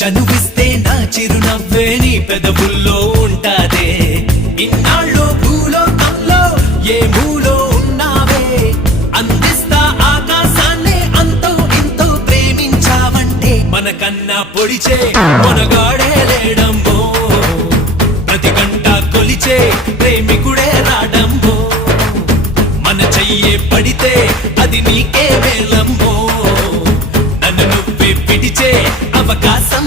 చనువిస్తే నా చిరునవ్వే నీ పెదవుల్లో ఉంటాదే. ఇన్నాళ్ళు భూలోకంలో ఏ మూలో ఉన్నావే, అందిస్తా ఆకాశాన్ని అంతో ఇంతో ప్రేమించావంటే. మనకన్నా పొడిచే మనగాడే లేడమ్మో, ప్రతి గంట కొలిచే ప్రేమికుడే రాడమ్మో. మన చెయ్యే పడితే అది నీకే వేలమ్మో, నన్ను నువ్వే పిడిచే అవకాశం